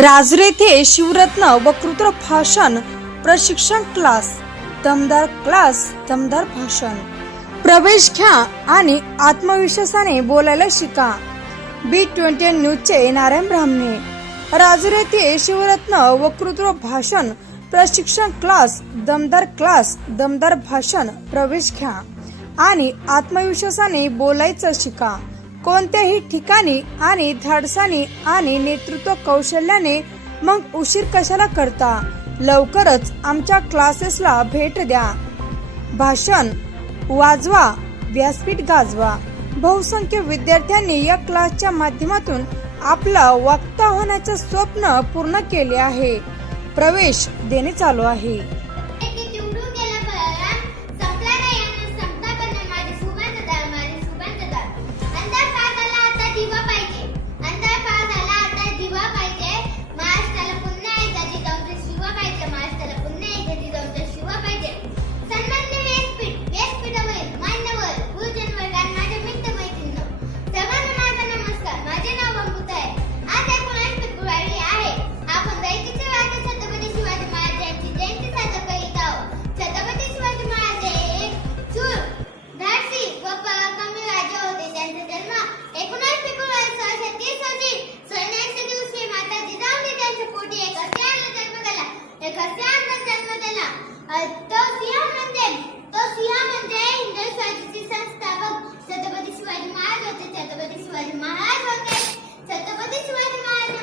राजुरी येथे शिवरत्न वक्तृत्व भाषण प्रशिक्षण क्लास, दमदार क्लास, दमदार भाषण. प्रवेश घ्या आणि आत्मविश्वासाने बोलायला शिका. B21 न्यूजचे नारायण ब्राह्मणे. राजुरी येथे शिवरत्न वक्तृत्व भाषण प्रशिक्षण क्लास, दमदार भाषण. प्रवेश घ्या आणि आत्मविश्वासाने बोलायचं शिका. कोणत्याही ठिकाणी आणि धाडसाने आणि नेतृत्व कौशल्याने. मग उशीर कशाला करता? लवकरच आमच्या क्लासेसला भेट द्या. भाषण वाजवा, व्यासपीठ गाजवा. बहुसंख्य विद्यार्थ्यांनी या क्लासच्या माध्यमातून आपलं वक्ता होण्याचं स्वप्न पूर्ण केले आहे. प्रवेश देणे चालू आहे. तो सिंह म्हणजे हिंदवी स्वराज्याचे संस्थापक छत्रपती शिवाजी महाराज होते. छत्रपती शिवाजी महाराज